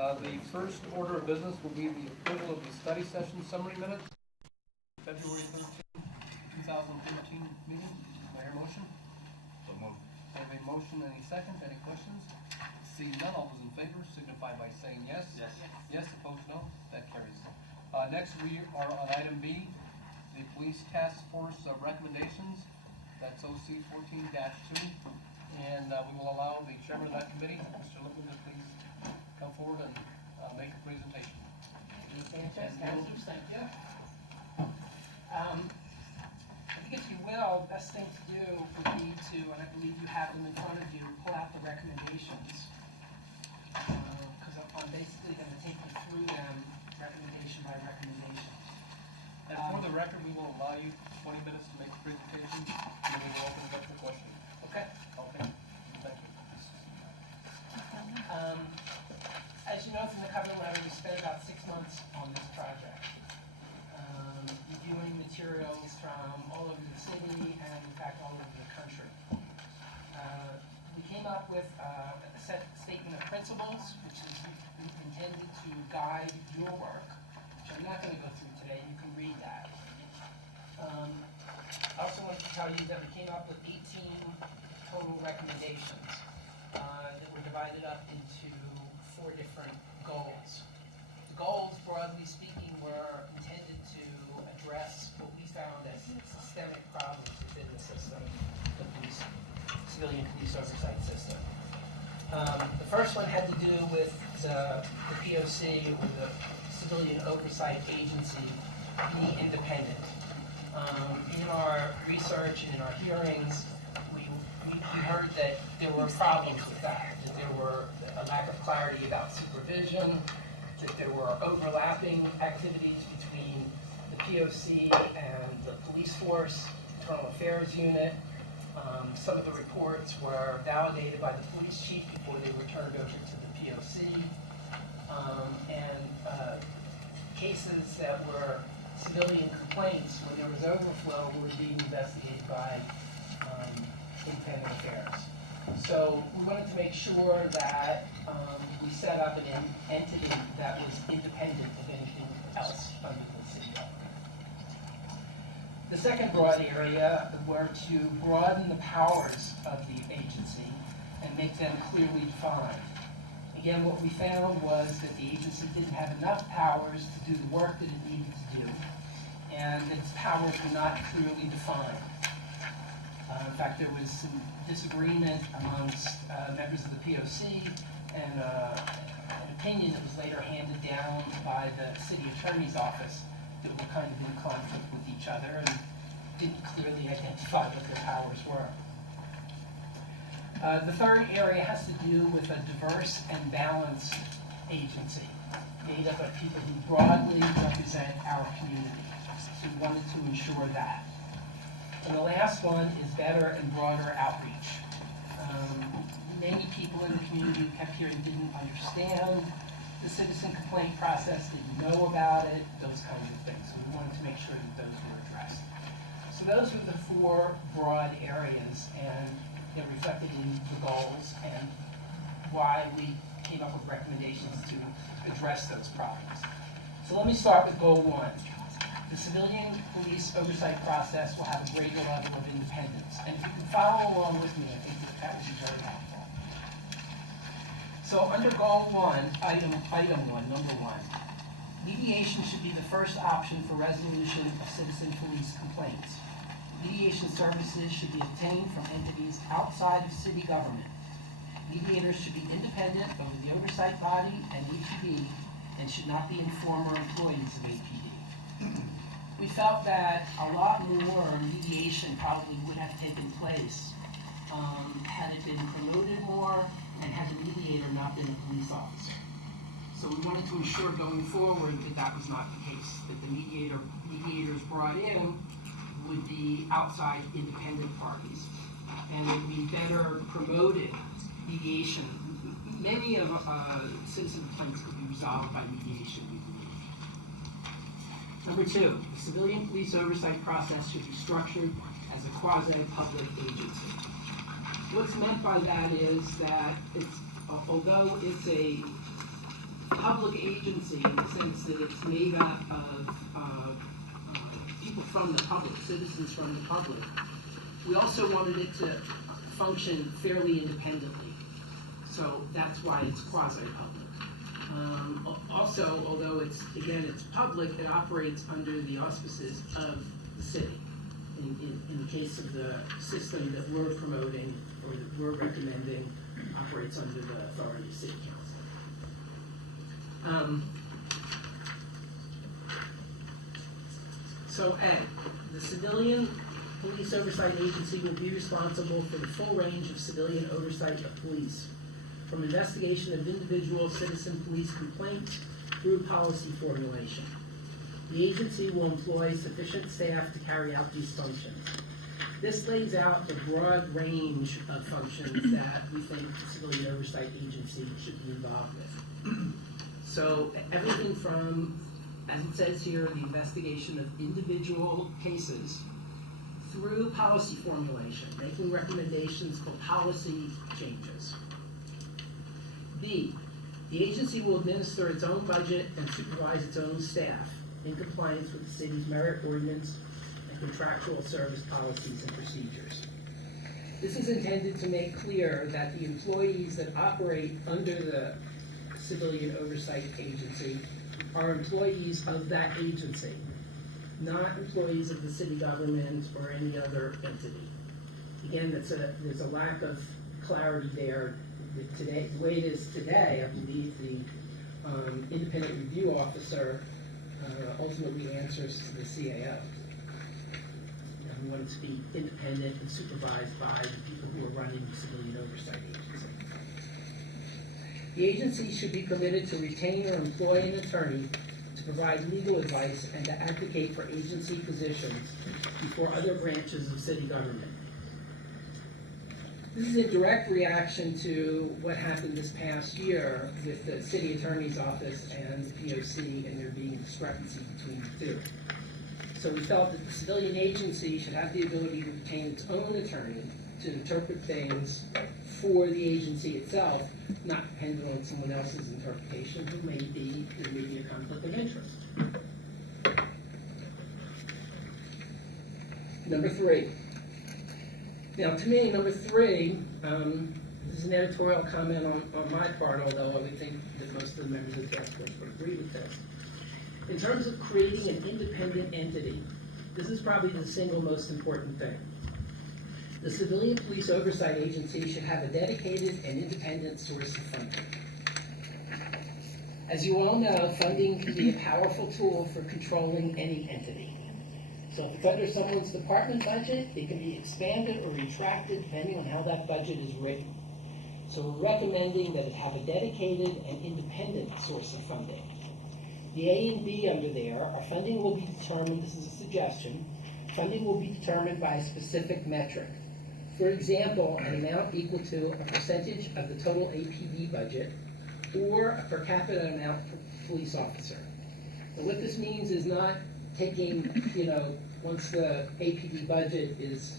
The first order of business will be the approval of the study session summary minutes, February 13th, 2013 meeting. Do I hear a motion? So moved. I have a motion and a second. Any questions? Seeing none, all those in favor signify by saying yes. Yes. Yes, opposed no. That carries. Next we are on item B, the police task force recommendations. That's OC 14-2. And we will allow the chairman of that committee, Mr. Lippman, to please come forward and make a presentation. Sanchez, thank you. I think if you will, the best thing to do would be to, and I believe you have them in front of you, pull out the recommendations. Because I'm basically going to take you through them recommendation by recommendation. And for the record, we will allow you 20 minutes to make a presentation, and then we will open it up for questions. Okay. Okay. Thank you. As you know from the cover letter, we spent about 6 months on this project, reviewing materials from all over the city and, in fact, all over the country. We came up with a statement of principles, which is intended to guide your work, which I'm not going to go through today. You can read that. I also want to tell you that we came up with 18 total recommendations that were divided up into 4 different goals. The goals, broadly speaking, were intended to address what we found as systemic problems within the system, the civilian police oversight system. The first one had to do with the POC, or the Civilian Oversight Agency, being independent. In our research and in our hearings, we heard that there were problems with that there were a lack of clarity about supervision, that there were overlapping activities between the POC and the police force, internal affairs unit. Some of the reports were validated by the police chief before they were turned over to the POC. And cases that were civilian complaints, when there was overflow, were being investigated by independent affairs. So we wanted to make sure that we set up an entity that was independent of anything else under the city government. The second broad area were to broaden the powers of the agency and make them clearly defined. Again, what we found was that the agency didn't have enough powers to do the work that it needed to do, and its powers were not clearly defined. In fact, there was some disagreement amongst members of the POC, and an opinion that was later handed down by the city attorney's office that were kind of in conflict with each other and didn't clearly identify what their powers were. The third area has to do with a diverse and balanced agency made up of people who broadly represent our community. So we wanted to ensure that. And the last one is better and broader outreach. Many people in the community kept hearing didn't understand the citizen complaint process, didn't know about it, those kinds of things. So we wanted to make sure that those were addressed. So those were the 4 broad areas, and they're reflected in the goals and why we came up with recommendations to address those problems. So let me start with goal 1. The civilian police oversight process will have a greater level of independence. And if you can follow along with me, I think that would be very helpful. So under goal 1, item 1, number 1, mediation should be the first option for resolution of citizen police complaints. Mediation services should be obtained from entities outside of city government. Mediators should be independent of the oversight body and APD and should not be former employees of APD. We felt that a lot more mediation probably would have taken place had it been promoted more and had the mediator not been a police officer. So we wanted to ensure going forward that that was not the case, that the mediators brought in would be outside independent parties, and that we better promoted mediation. Many of citizen complaints could be resolved by mediation, we believe. Number 2, the civilian police oversight process should be structured as a quasi-public agency. What's meant by that is that although it's a public agency in the sense that it's made up of people from the public, citizens from the public. We also wanted it to function fairly independently, so that's why it's quasi-public. Also, although it's public, it operates under the auspices of the city. In the case of the system that we're promoting or that we're recommending, operates under the authority of City Council. So A, the Civilian Police Oversight Agency will be responsible for the full range of civilian oversight of police, from investigation of individual citizen police complaints through policy formulation. The agency will employ sufficient staff to carry out these functions. This lays out the broad range of functions that we think the Civilian Oversight Agency should be involved with. So everything from, as it says here, the investigation of individual cases through policy formulation, making recommendations for policy changes. B, the agency will administer its own budget and supervise its own staff in compliance with the city's merit ordinance and contractual service policies and procedures. This is intended to make clear that the employees that operate under the Civilian Oversight Agency are employees of that agency, not employees of the city government or any other entity. Again, there's a lack of clarity there. Today, the way it is today, I believe the independent review officer ultimately answers to the CAO. We want it to be independent and supervised by the people who are running the Civilian Oversight Agency. The agency should be permitted to retain or employ an attorney to provide legal advice and to advocate for agency positions before other branches of city government. This is a direct reaction to what happened this past year with the city attorney's office and the POC, and there being discrepancy between the two. So we felt that the civilian agency should have the ability to retain its own attorney to interpret things for the agency itself, not dependent on someone else's interpretation who there may be a conflict of interest. Number 3. Now, to me, number 3, this is an editorial comment on my part, although I would think that most of the members of the task force would agree with this. In terms of creating an independent entity, this is probably the single most important thing. The Civilian Police Oversight Agency should have a dedicated and independent source of funding. As you all know, funding can be a powerful tool for controlling any entity. So if it's under someone's department budget, it can be expanded or retracted depending on how that budget is written. So we're recommending that it have a dedicated and independent source of funding. The A and B under there, our funding will be determined, this is a suggestion, funding will be determined by a specific metric. For example, an amount equal to a percentage of the total APD budget or a per capita amount per police officer. So what this means is not taking, once the APD budget is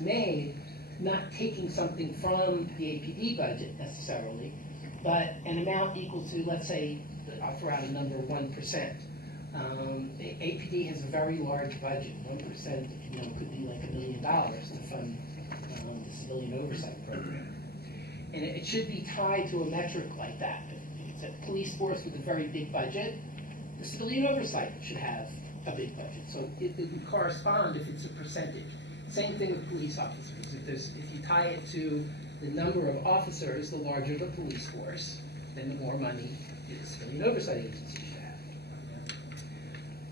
made, not taking something from the APD budget necessarily, but an amount equal to, let's say, I'll throw out a number, 1%. APD has a very large budget. 1%, could be like $1 million to fund the civilian oversight program. And it should be tied to a metric like that. If it's a police force with a very big budget, the civilian oversight should have a big budget. So it would correspond if it's a percentage. Same thing with police officers. If you tie it to the number of officers, the larger the police force, then the more money the Civilian Oversight Agency should have.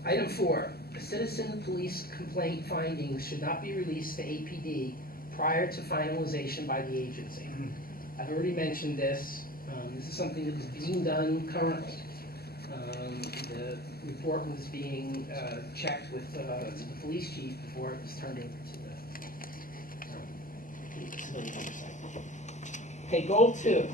Item 4, the citizen police complaint findings should not be released to APD prior to finalization by the agency. I've already mentioned this. This is something that is being done currently. The report was being checked with the police chief before it was turned into the civilian oversight. Okay, goal 2.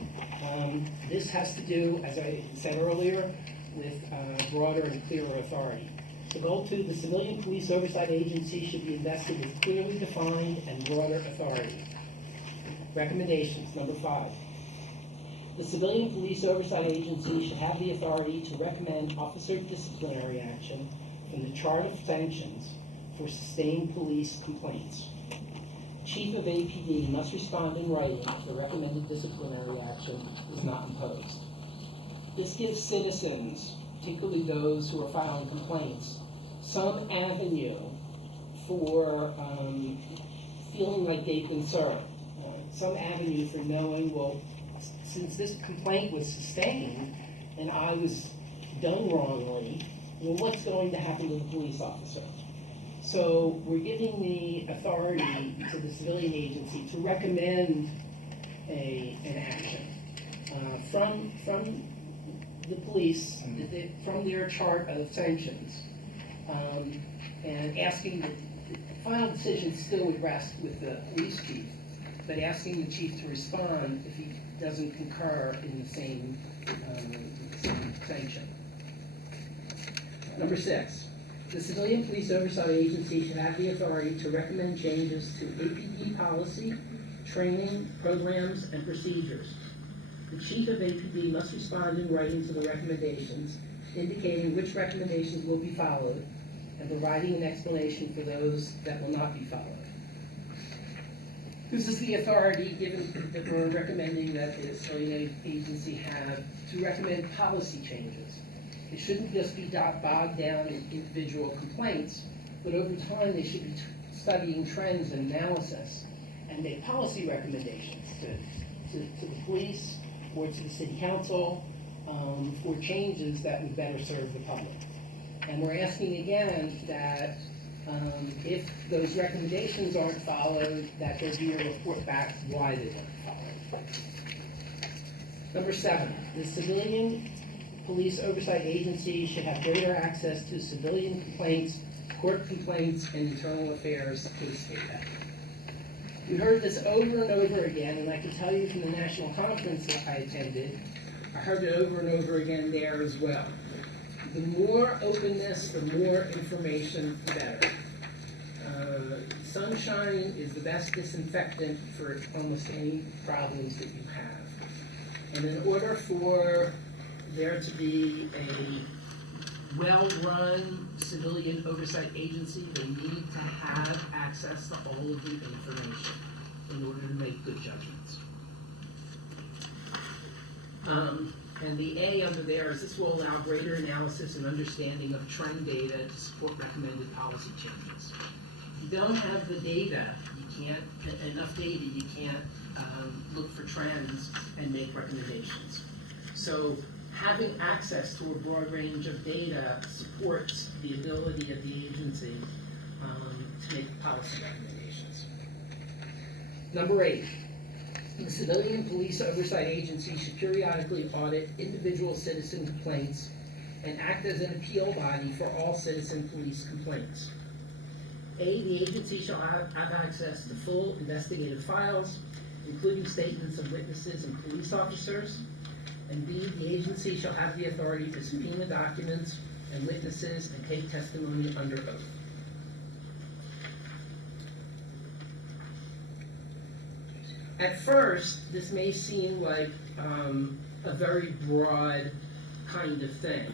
This has to do, as I said earlier, with broader and clearer authority. So goal 2, the Civilian Police Oversight Agency should be invested with clearly defined and broader authority. Recommendations, number 5. The Civilian Police Oversight Agency should have the authority to recommend officer disciplinary action from the chart of sanctions for sustained police complaints. Chief of APD must respond in writing if the recommended disciplinary action is not imposed. This gives citizens, particularly those who are filing complaints, some avenue for feeling like they've been served. Some avenue for knowing, well, since this complaint was sustained and I was done wrongly, well, what's going to happen to the police officer? So we're giving the authority to the civilian agency to recommend an action from the police, from their chart of sanctions, and asking the final decision still would rest with the police chief, but asking the chief to respond if he doesn't concur in the same sanction. Number 6. The Civilian Police Oversight Agency should have the authority to recommend changes to APD policy, training, programs, and procedures. The Chief of APD must respond in writing to the recommendations, indicating which recommendations will be followed, and providing an explanation for those that will not be followed. This is the authority given that we're recommending that the civilian agency have to recommend policy changes. It shouldn't just be bogged down in individual complaints, but over time they should be studying trends and analysis and make policy recommendations to the police or to the city council for changes that would better serve the public. And we're asking again that if those recommendations aren't followed, that there be a report back why they weren't followed. Number 7, the Civilian Police Oversight Agency should have greater access to civilian complaints, court complaints, and internal affairs case data. We heard this over and over again, and I can tell you from the national conference that I attended, I heard it over and over again there as well. The more openness, the more information, the better. Sunshine is the best disinfectant for almost any problems that you have. And in order for there to be a well-run civilian oversight agency, they need to have access to all of the information in order to make good judgments. And the A under there is this will allow greater analysis and understanding of trend data to support recommended policy changes. If you don't have the data, you can't, enough data, you can't look for trends and make recommendations. So having access to a broad range of data supports the ability of the agency to make policy recommendations. Number 8. The Civilian Police Oversight Agency should periodically audit individual citizen complaints and act as an appeal body for all citizen police complaints. A, the agency shall have access to full investigative files, including statements of witnesses and police officers. And B, the agency shall have the authority to subpoena documents and witnesses and take testimony under oath. At first, this may seem like a very broad kind of thing,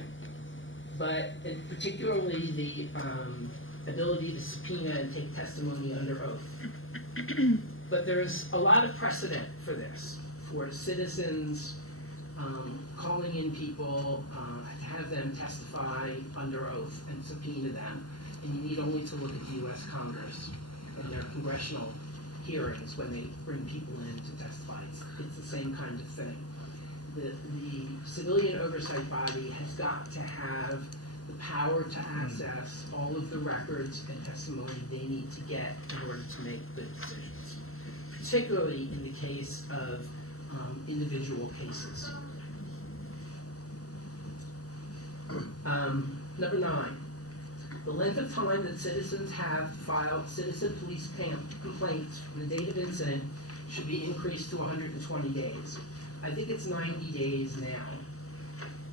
but particularly the ability to subpoena and take testimony under oath. But there's a lot of precedent for this, for citizens calling in people to have them testify under oath and subpoena them. And you need only to look at the U.S. Congress and their congressional hearings when they bring people in to testify. It's the same kind of thing. The civilian oversight body has got to have the power to access all of the records and testimony they need to get in order to make good decisions, particularly in the case of individual cases. Number 9. The length of time that citizens have filed citizen police complaints from the date of incident should be increased to 120 days. I think it's 90 days now.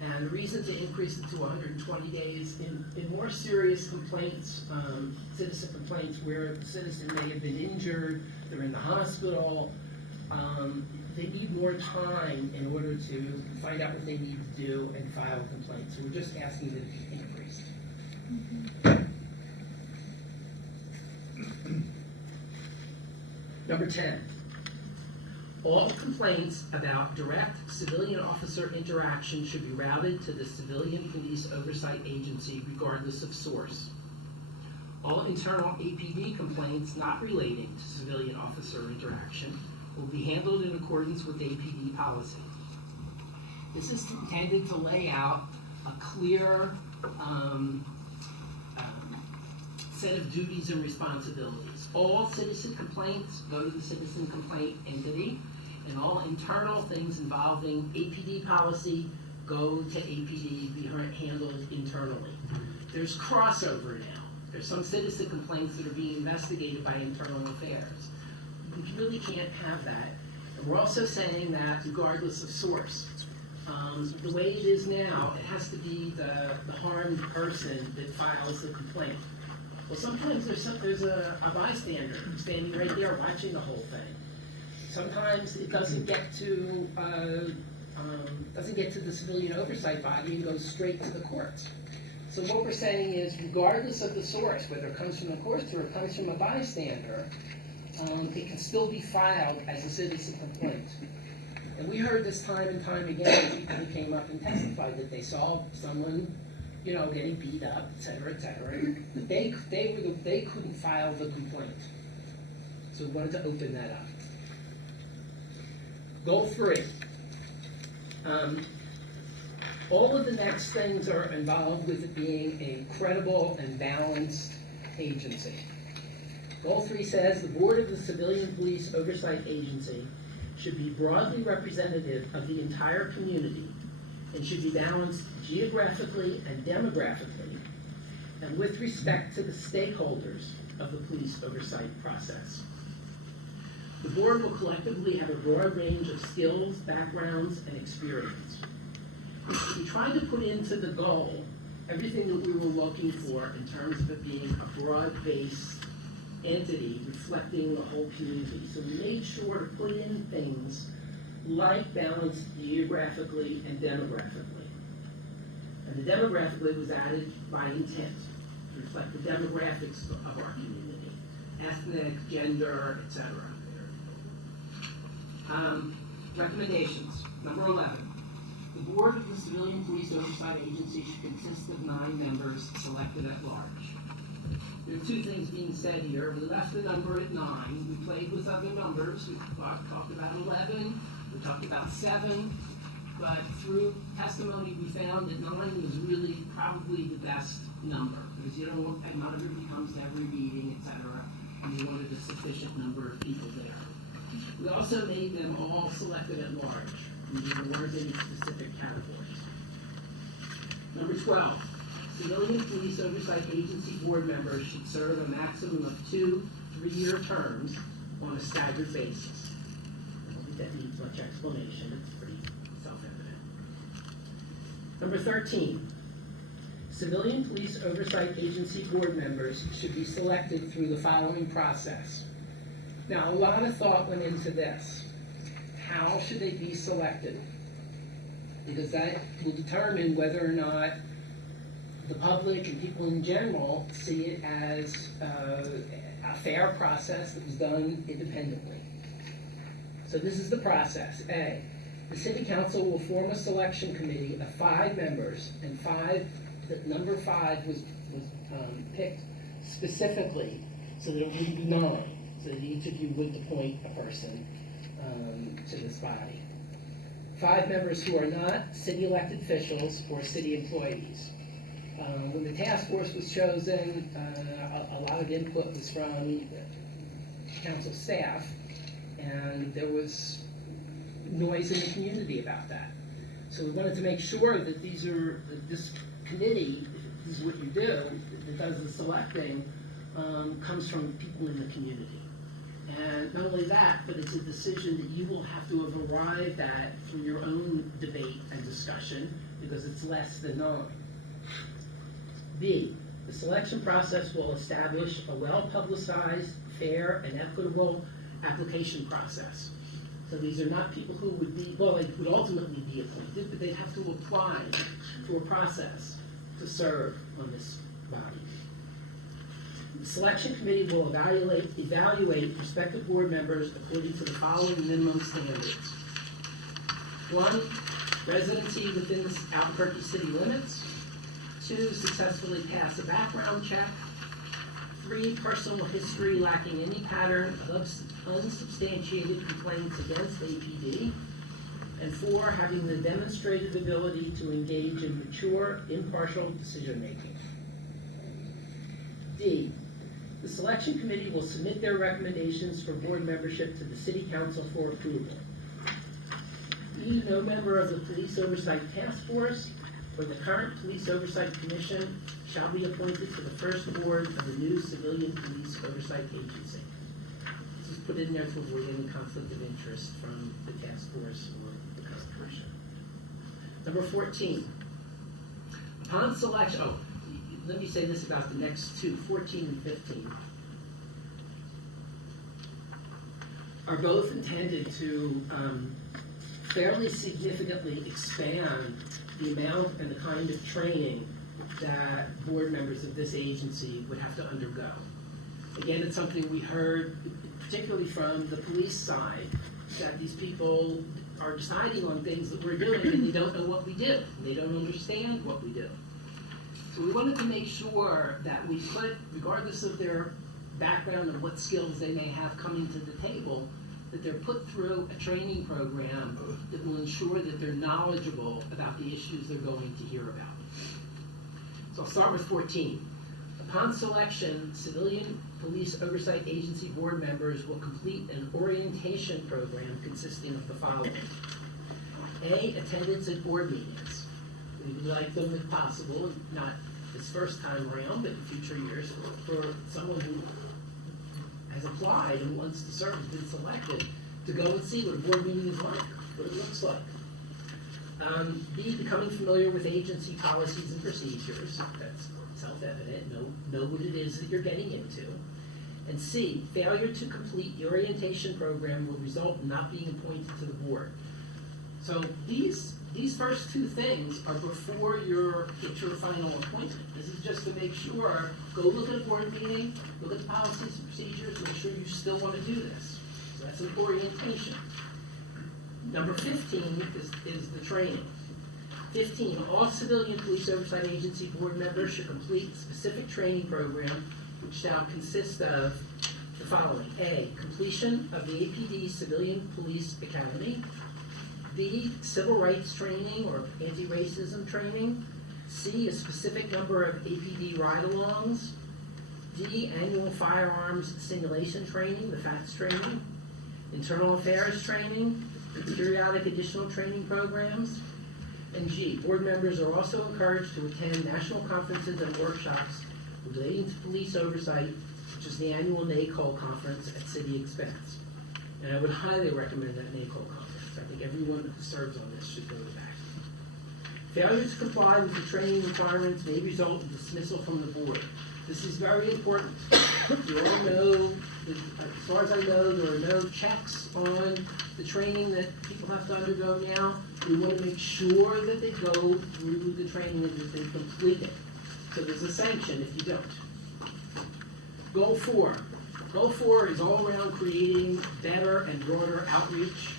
And the reason to increase it to 120 days, in more serious complaints, citizen complaints where the citizen may have been injured, they're in the hospital, they need more time in order to find out what they need to do and file a complaint. So we're just asking that it be increased. Number 10, all complaints about direct civilian officer interaction should be routed to the Civilian Police Oversight Agency regardless of source. All internal APD complaints not relating to civilian officer interaction will be handled in accordance with APD policy. This is intended to lay out a clear set of duties and responsibilities. All citizen complaints go to the citizen complaint entity, and all internal things involving APD policy go to APD, be handled internally. There's crossover now. There's some citizen complaints that are being investigated by internal affairs. We really can't have that. And we're also saying that regardless of source. The way it is now, it has to be the harmed person that files the complaint. Well, sometimes there's a bystander standing right there watching the whole thing. Sometimes it doesn't get to the civilian oversight body and goes straight to the courts. So what we're saying is, regardless of the source, whether it comes from the courts or it comes from a bystander, it can still be filed as a citizen complaint. And we heard this time and time again, people who came up and testified that they saw someone, getting beat up, et cetera, but they couldn't file the complaint. So we wanted to open that up. Goal 3. All of the next things are involved with it being a credible and balanced agency. Goal 3 says the board of the Civilian Police Oversight Agency should be broadly representative of the entire community and should be balanced geographically and demographically and with respect to the stakeholders of the police oversight process. The board will collectively have a broad range of skills, backgrounds, and experience. We tried to put into the goal everything that we were looking for in terms of it being a broad-based entity reflecting the whole community. So we made sure to put in things like balanced geographically and demographically. And the demographically was added by intent to reflect the demographics of our community, ethnic, gender, etc. Recommendations. Number 11. The board of the Civilian Police Oversight Agency should consist of 9 members selected at large. There are 2 things being said here. We left the number at 9. We played with other numbers. We talked about 11. We talked about 7. But through testimony, we found that 9 was really probably the best number because not everybody comes to every meeting, etc. And you wanted a sufficient number of people there. We also made them all selected at large. We weren't in specific categories. Number 12. Civilian Police Oversight Agency board members should serve a maximum of 2 3-year terms on a staggered basis. I don't think that needs much explanation. It's pretty self-evident. Number 13. Civilian Police Oversight Agency board members should be selected through the following process. Now, a lot of thought went into this. How should they be selected? Because that will determine whether or not the public and people in general see it as a fair process that was done independently. So this is the process. A, the City Council will form a selection committee of 5 members, and number 5 was picked specifically so that it wouldn't be 9, so that each of you would appoint a person to this body. 5 members who are not city elected officials or city employees. When the task force was chosen, a lot of input was from council staff, and there was noise in the community about that. So we wanted to make sure that this committee, this is what you do, that does the selecting, comes from people in the community. And not only that, but it's a decision that you will have to have arrived at through your own debate and discussion, because it's less than 9. B, the selection process will establish a well-publicized, fair, and equitable application process. So these are not people who would be, well, they would ultimately be appointed, but they'd have to apply to a process to serve on this body. The selection committee will evaluate prospective board members according to the following minimum standards. 1, residency within the Albuquerque city limits. 2, successfully pass a background check. 3, personal history lacking any pattern of unsubstantiated complaints against APD. And 4, having the demonstrated ability to engage in mature, impartial decision-making. D, the selection committee will submit their recommendations for board membership to the city council for approval. E, no member of the Police Oversight Task Force or the current Police Oversight Commission shall be appointed to the first board of the new Civilian Police Oversight Agency. This is put in there to avoid any conflict of interest from the task force or the Constitution. Number 14. Upon selection, let me say this about the next two, 14 and 15, are both intended to fairly significantly expand the amount and the kind of training that board members of this agency would have to undergo. Again, it's something we heard, particularly from the police side, that these people are deciding on things that we're doing and they don't know what we do. They don't understand what we do. So we wanted to make sure that we put, regardless of their background and what skills they may have coming to the table, that they're put through a training program that will ensure that they're knowledgeable about the issues they're going to hear about. So I'll start with 14. Upon selection, Civilian Police Oversight Agency board members will complete an orientation program consisting of the following. A, attendance at board meetings. We would like them, if possible, not this first time around, but in future years, for someone who has applied and wants to serve, has been selected, to go and see what a board meeting is like, what it looks like. B, becoming familiar with agency policies and procedures. That's self-evident. Know what it is that you're getting into. And C, failure to complete the orientation program will result in not being appointed to the board. So these first two things are before you get your final appointment. This is just to make sure, go look at a board meeting, look at the policies and procedures, make sure you still want to do this. So that's an orientation. Number 15 is the training. 15, all Civilian Police Oversight Agency board members should complete a specific training program which shall consist of the following. A, completion of the APD Civilian Police Academy. B, civil rights training or anti-racism training. C, a specific number of APD ride-alongs. D, annual firearms simulation training, the FATS training. Internal affairs training. Periodic additional training programs. And G, board members are also encouraged to attend national conferences and workshops relating to police oversight, such as the annual NACOL conference at city expense. And I would highly recommend that NACOL conference. I think everyone who serves on this should go to that. Failure to comply with the training requirements may result in dismissal from the board. This is very important. You all know, as far as I know, there are no checks on the training that people have to undergo now. We want to make sure that they go through the training and that they complete it. So there's a sanction if you don't. Goal 4. Goal 4 is all around creating better and broader outreach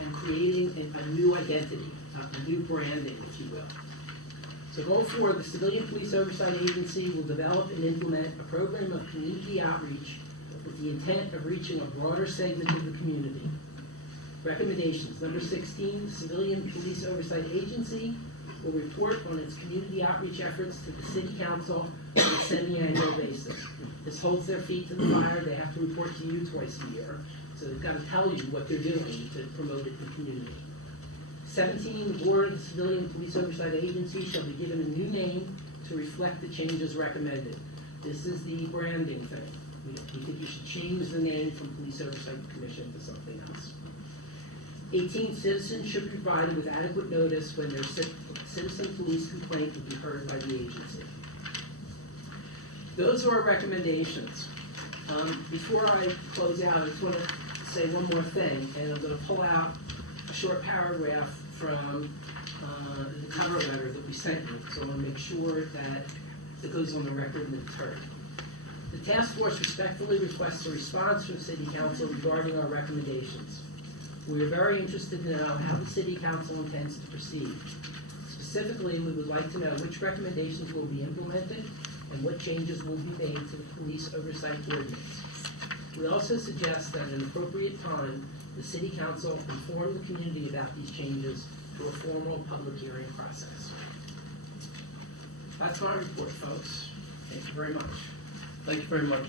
and creating a new identity, a new branding, if you will. So goal 4, the Civilian Police Oversight Agency will develop and implement a program of community outreach with the intent of reaching a broader segment of the community. Recommendations. Number 16, the Civilian Police Oversight Agency will report on its community outreach efforts to the City Council on a semi-annual basis. This holds their feet to the fire. They have to report to you twice a year. So they've got to tell you what they're doing to promote it in the community. 17, the Board of the Civilian Police Oversight Agency shall be given a new name to reflect the changes recommended. This is the branding thing. We think you should change the name from Police Oversight Commission to something else. 18, citizens should be provided with adequate notice when their citizen police complaint will be heard by the agency. Those are our recommendations. Before I close out, I just want to say one more thing, and I'm gonna pull out a short paragraph from the cover letter that we sent you, so I want to make sure that it goes on the record in the turn. The task force respectfully requests a response from City Council regarding our recommendations. We are very interested to know how the City Council intends to proceed. Specifically, we would like to know which recommendations will be implemented and what changes will be made to the police oversight ordinance. We also suggest that at an appropriate time, the City Council inform the community about these changes through a formal public hearing process. That's my report, folks. Thank you very much. Thank you very much,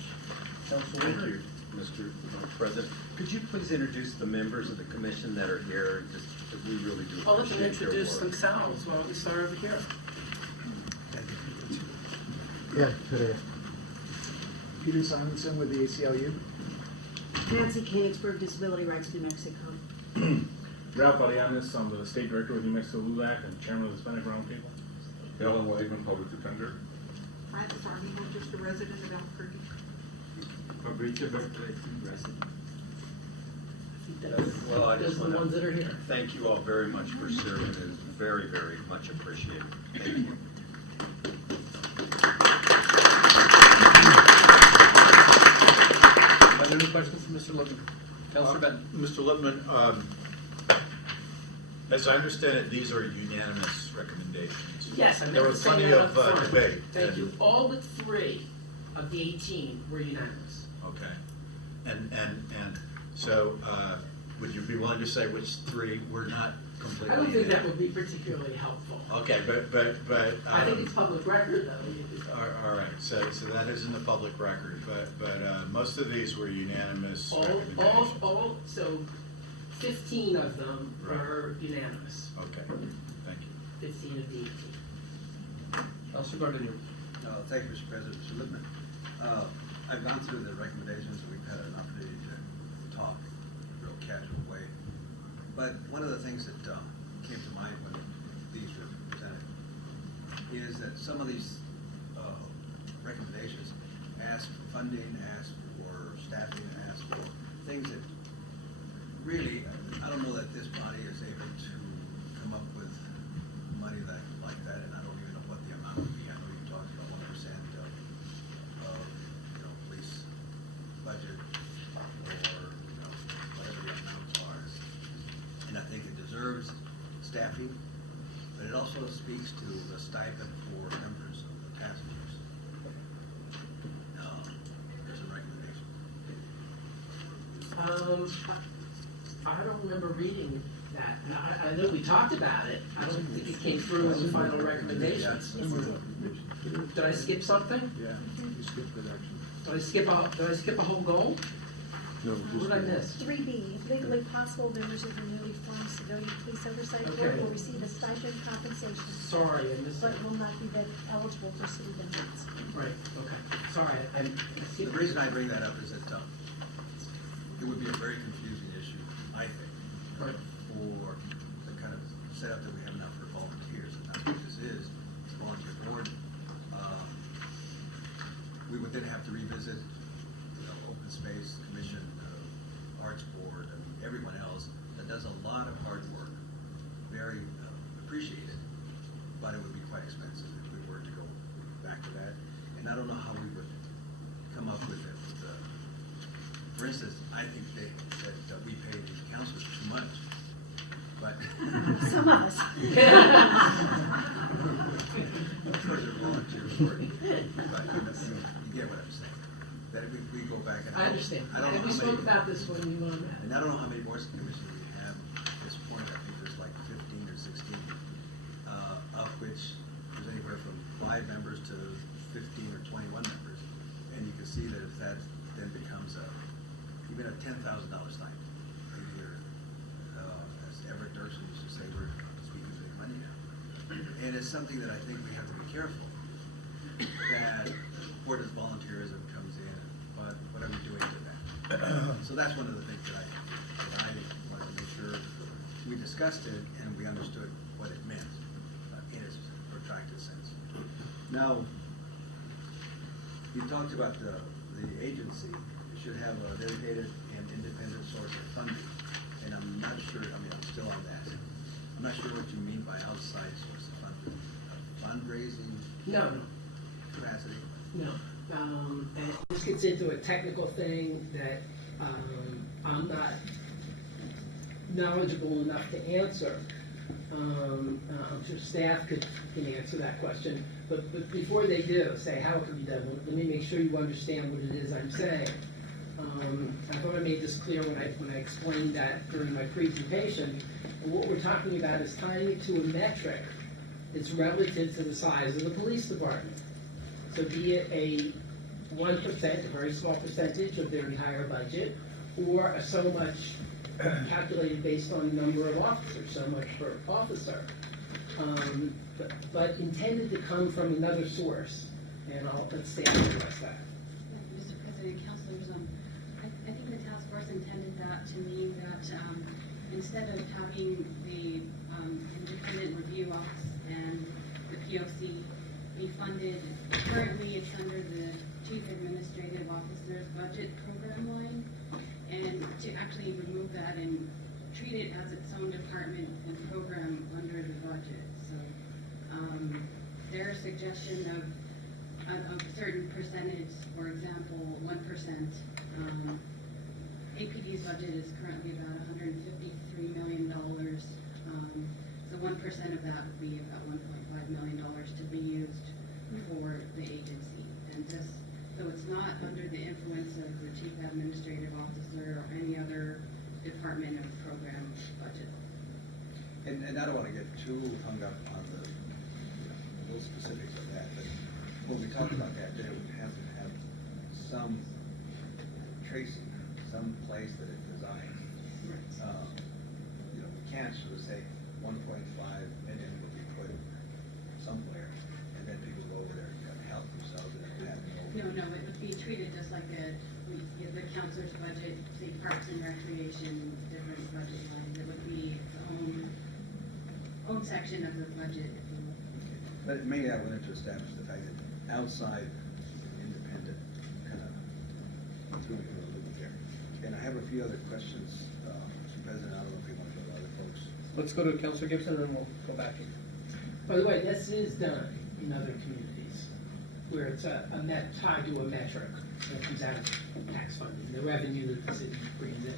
Councilor. Thank you, Mr. President. Could you please introduce the members of the commission that are here? Just, we really do I'll let them appreciate their introduce work. themselves while we start over here. Yeah, Peter Simonson with the ACLU. Nancy Koenigsberg, Disability Rights of New Mexico. Ralph Arianes, I'm the state director with New Mexico LULAC and chairman of the Hispanic Roundtable. Helen Wakeman, public defender. Francis Armijo, just a resident of Albuquerque. Fabrizio Berkeley, resident. Well, I Those just are the want ones to that are here. thank you all very much for serving. It is very, very much appreciated. Thank you. Are there any questions for Mr. Lippman? Councilor Benton? Mr. Lippman, as I understand it, these are unanimous recommendations. Yes, I There meant was to say plenty that of up front. debate. Thank you. All but 3 of the 18 were unanimous. Okay. And so, would you be willing to say which 3 were not completely? I don't think that would be particularly helpful. Okay, but. I think it's public record, though. All right, so that is in the public record, but most of these were unanimous recommendations. So 15 of them were unanimous. Okay, thank you. 15 of the 18. Councilor Gardner? Thank you, Mr. President. Mr. Lippman, I've gone through the recommendations and we've had an opportunity to talk in a real casual way. But one of the things that came to mind when these were presented is that some of these recommendations ask for funding, ask for staffing, ask for things that really, I don't know that this body is able to come up with money like that, and I don't even know what the amount would be. I know you talked about 1% of police budget, or whatever the amounts are. And I think it deserves staffing, but it also speaks to the stipend for members of the task force. There's a recommendation. I don't remember reading that. I know we talked about it. I don't think it came through in the final recommendations. Did I skip something? Yeah, you skipped it actually. Did I skip a whole goal? No, What did I miss? 3B, if legally possible, members of the newly formed civilian police oversight board Okay. will receive a stipend compensation, Sorry, I missed but that. will not be eligible for city benefits. Right, okay. Sorry, I The reason I bring that up is that it would be a very confusing issue, I think, Right. for the kind of setup that we have now for volunteers, and that's what this is, it's a volunteer board. We would then have to revisit, open space commission, arts board, and everyone else that does a lot of hard work, very appreciated, but it would be quite expensive if we were to go back to that. And I don't know how we would come up with it. For instance, I think that we pay the counselors too much, but. Some of us. Of course, they're volunteer work, but you get what I'm saying. That if we go back and. I understand. I don't know And we how spoke many, about this when you met. and I don't know how many boards and commissions we have at this point. I think there's like 15 or 16, of which there's anywhere from 5 members to 15 or 21 members. And you can see that if that then becomes even a $10,000 stipend a year, as Everett Dirksen used to say, we're speaking big money now. And it's something that I think we have to be careful that where does volunteerism comes in, but what are we doing to that? So that's one of the things that I wanted to make sure we discussed it and we understood what it meant in its protracted sense. Now, you talked about the agency should have a dedicated and independent source of funding. And I'm not sure, I mean, I'm still on that. I'm not sure what you mean by outside source of funding. Fundraising No, capacity? no. And this gets into a technical thing that I'm not knowledgeable enough to answer. I'm sure staff can answer that question, but before they do, say how it can be done, let me make sure you understand what it is I'm saying. I thought I made this clear when I explained that during my presentation. And what we're talking about is tying it to a metric that's relative to the size of the police department. So be it a 1%, a very small percentage of their entire budget, or a so much calculated based on the number of officers, so much per officer, but intended to come from another source. And I'll let staff address that. Mr. President, councilors, I think the task force intended that to mean that instead of having the independent review office and the POC be funded, currently it's under the Chief Administrative Officer's budget program line, and to actually remove that and treat it as its own department and program under the budget. So their suggestion of a certain percentage, for example, 1%. APD's budget is currently about $153 million. So 1% of that would be about $1.5 million to be used for the agency. And just so it's not under the influence of the Chief Administrative Officer or any other department of program budget. And I don't want to get too hung up on those specifics of that, but when we talk about that, then it would have to have some tracing, some place that it resides. We can't sort of say 1.5 million will be put somewhere, and then people go over there and help themselves and have No, it would be treated just like the counselor's budget, say Parks and Recreation, different budget lines. It would be its own section of the budget, if you will. But maybe I wanted to establish the fact that outside, independent, kind of threw me a little bit there. And I have a few other questions, Mr. President. I don't know if you want to go to other folks. Let's go to Councilor Gibson, and then we'll go back in. By the way, this is done in other communities where it's tied to a metric that comes out of tax funding, the revenue that the city brings in.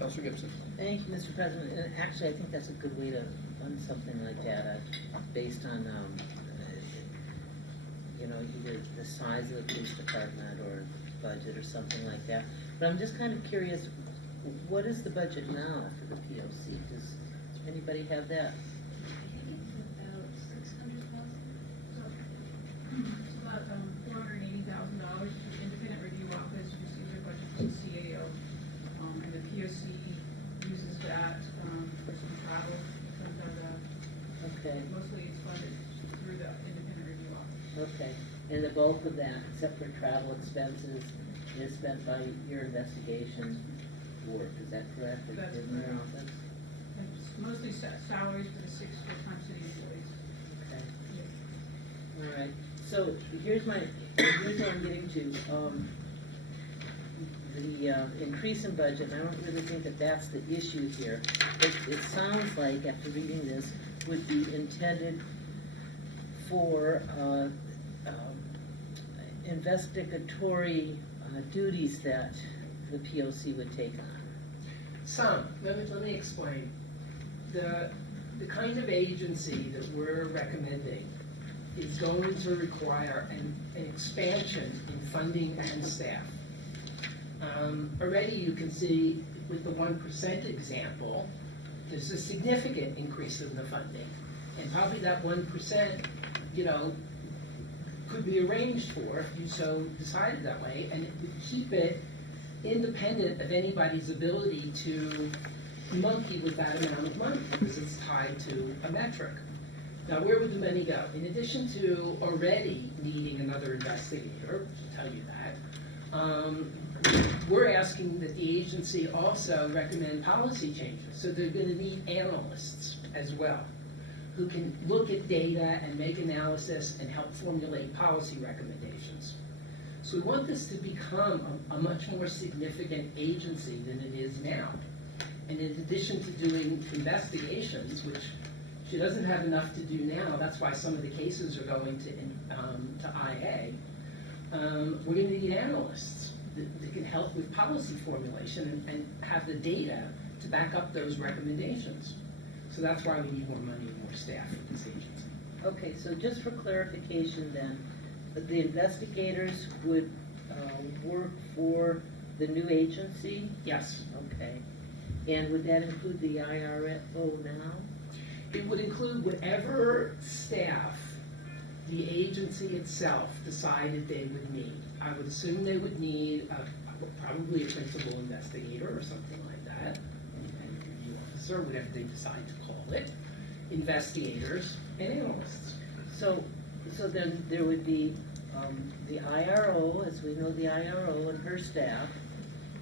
Councilor Gibson. Thank you, Mr. President. And actually, I think that's a good way to fund something like that, based on, either the size of the police department or budget or something like that. But I'm just kind of curious, what is the budget now for the POC? Does anybody have that? I think it's about $600,000. It's about $480,000 for the independent review office, which receives their budget from the CAO. And the POC uses that for some travel, comes out of that. Okay. Mostly it's funded through the independent review office. Okay. And the bulk of that, except for travel expenses, is spent by your investigation work. Is that correct? That's In your correct. office? And it's mostly salaries for the 6 full-time city employees. Okay. Yeah. All right. So here's what I'm getting to. The increase in budget, and I don't really think that that's the issue here. It sounds like, after reading this, would be intended for investigatory duties that the POC would take on. Some. Let me explain. The kind of agency that we're recommending is going to require an expansion in funding and staff. Already you can see with the 1% example, there's a significant increase in the funding. And probably that 1%, could be arranged for if you so decided that way, and it would keep it independent of anybody's ability to monkey with that amount of money because it's tied to a metric. Now, where would the money go? In addition to already needing another investigator, to tell you that, we're asking that the agency also recommend policy changes. So they're going to need analysts as well, who can look at data and make analysis and help formulate policy recommendations. So we want this to become a much more significant agency than it is now. And in addition to doing investigations, which she doesn't have enough to do now, that's why some of the cases are going to IA, we're going to need analysts that can help with policy formulation and have the data to back up those recommendations. So that's why we need more money and more staff for this agency. Okay, so just for clarification then, the investigators would work for the new agency? Yes. Okay. And would that include the IRO now? It would include whatever staff the agency itself decided they would need. I would assume they would need probably a principal investigator or something like that, and review officer, whatever they decide to call it, investigators, and analysts. So then there would be the IRO, as we know the IRO and her staff,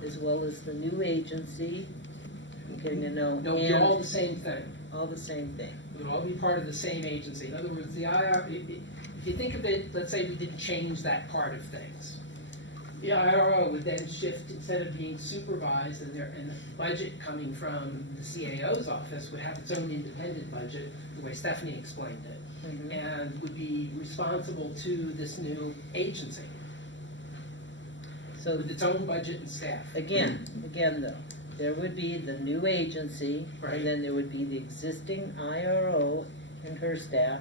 as well as the new agency. I'm getting to know. They'll be all the same thing. All the same thing. They'll all be part of the same agency. In other words, the IRO, if you think of it, let's say we didn't change that part of things. The IRO would then shift, instead of being supervised and the budget coming from the CAO's office would have its own independent budget, the way Stephanie explained it, and would be responsible to this new agency. So with its own budget and staff. Again though, there would be the new agency, Right. and then there would be the existing IRO and her staff,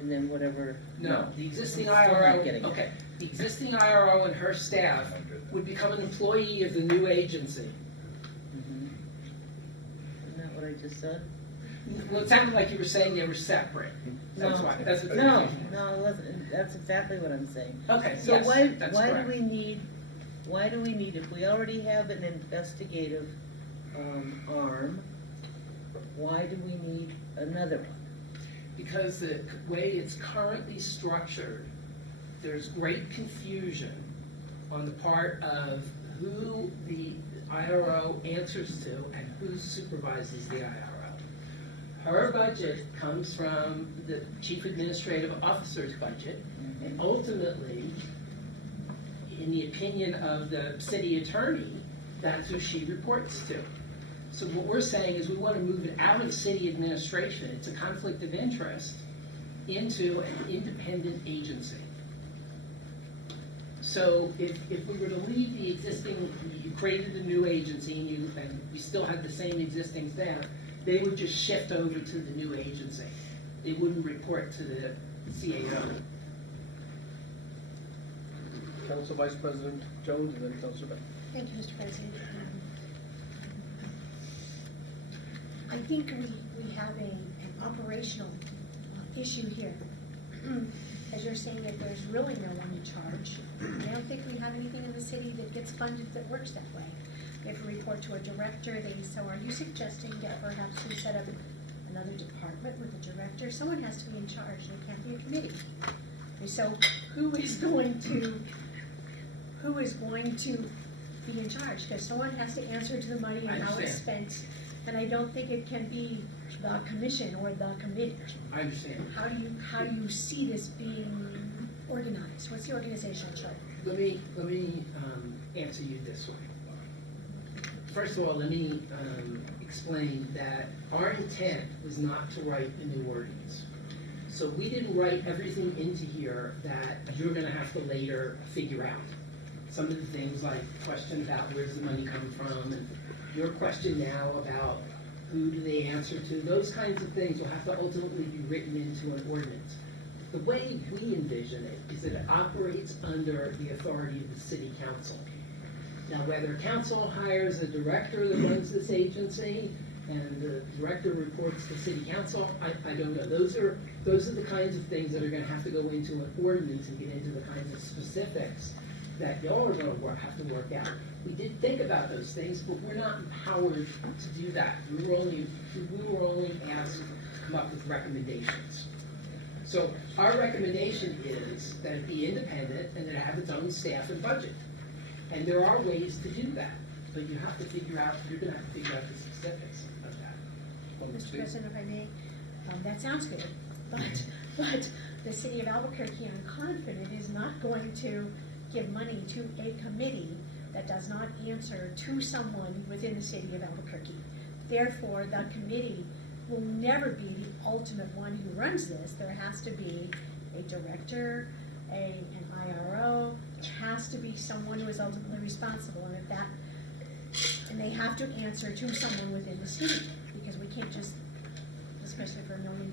and then whatever. No, the existing Still not IRO, getting it. okay, the existing IRO and her staff would become an employee of the new agency. Isn't that what I just said? Well, it sounded like you were saying they were separate. That's why, that's what the No, confusion was. no, it wasn't. That's exactly what I'm saying. Okay, So yes, why that's do correct. we need, if we already have an investigative arm, why do we need another one? Because the way it's currently structured, there's great confusion on the part of who the IRO answers to and who supervises the IRO. Her budget comes from the Chief Administrative Officer's budget, and ultimately, in the opinion of the city attorney, that's who she reports to. So what we're saying is we want to move it out of city administration, it's a conflict of interest, into an independent agency. So if we were to leave the existing, you created a new agency and you still had the same existing staff, they would just shift over to the new agency. They wouldn't report to the CAO. Council Vice President Jones and then Councilor Beck. Thank you, Mr. President. I think we have an operational issue here. As you're saying that there's really no one in charge. I don't think we have anything in the city that gets funded that works that way. We have to report to a director. So are you suggesting that perhaps we set up another department with a director? Someone has to be in charge. There can't be a committee. And so who is going to be in charge? Because someone has to answer to the money and how it's spent. And I don't think it can be the commission or the committee. I understand. How do you see this being organized? What's the organizational chart? Let me answer you this way. First of all, let me explain that our intent was not to write the new ordinance. So we didn't write everything into here that you're going to have to later figure out. Some of the things like question about where's the money come from, and your question now about who do they answer to, those kinds of things will have to ultimately be written into an ordinance. The way we envision it is that it operates under the authority of the city council. Now, whether council hires a director that runs this agency and the director reports to city council, I don't know. Those are the kinds of things that are going to have to go into an ordinance and get into the kinds of specifics that y'all are going to have to work out. We did think about those things, but we're not empowered to do that. We were only asked to come up with recommendations. So our recommendation is that it be independent and that it have its own staff and budget. And there are ways to do that, but you have to figure out, you're going to have to figure out the specifics of that. Mr. President, if I may, that sounds good, but the city of Albuquerque, I'm confident, is not going to give money to a committee that does not answer to someone within the city of Albuquerque. Therefore, the committee will never be the ultimate one who runs this. There has to be a director, an IRO, there has to be someone who is ultimately responsible, and they have to answer to someone within the city, because we can't just, especially for $1.5 million.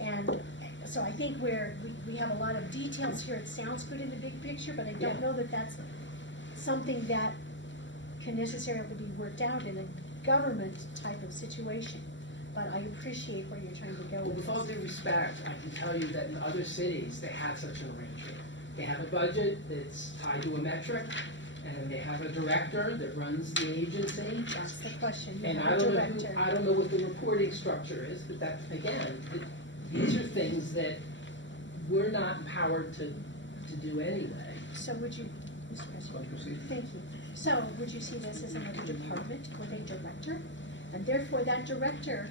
And so I think we have a lot of details here. It sounds good in the big picture, but I don't know that that's something that can necessarily be worked out in a government type of situation. But I appreciate where you're trying to go Well, with with all this. due respect, I can tell you that in other cities, they have such an arrangement. They have a budget that's tied to a metric, and they have a director that runs the agency. That's the question. You And have I a don't know director. I don't know what the reporting structure is, but that, again, these are things that we're not empowered to do anyway. So would you, Mr. President? Proceed. Thank you. So would you see this as another department with a director? And therefore, that director,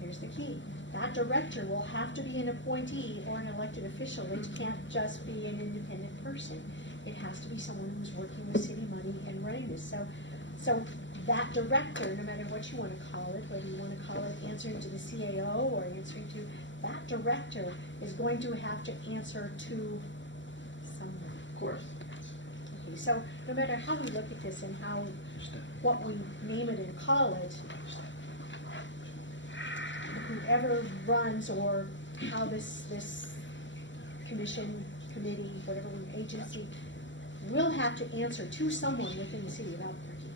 here's the key, that director will have to be an appointee or an elected official. It can't just be an independent person. It has to be someone who's working with city money and running this. So that director, no matter what you want to call it, whether you want to call it answering to the CAO or answering to, that director is going to have to answer to someone. Of course. Okay, so no matter how we look at this and what we name it and call it, whoever runs or how this commission, committee, whatever agency, will have to answer to someone within the city of Albuquerque.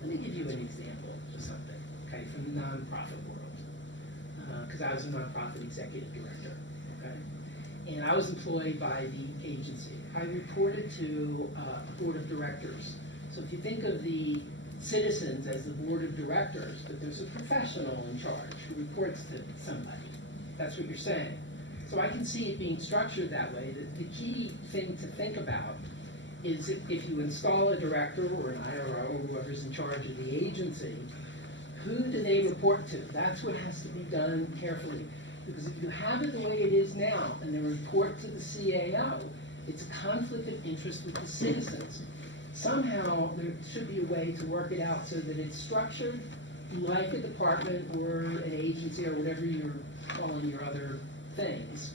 Let me give you an example of something, okay, from the nonprofit world. Because I was a nonprofit executive director, okay? And I was employed by the agency. I reported to a board of directors. So if you think of the citizens as the board of directors, but there's a professional in charge who reports to somebody. That's what you're saying. So I can see it being structured that way. The key thing to think about is if you install a director or an IRO or whoever's in charge of the agency, who do they report to? That's what has to be done carefully. Because if you have it the way it is now and they report to the CAO, it's a conflict of interest with the citizens. Somehow there should be a way to work it out so that it's structured like a department or an agency or whatever you're calling your other things.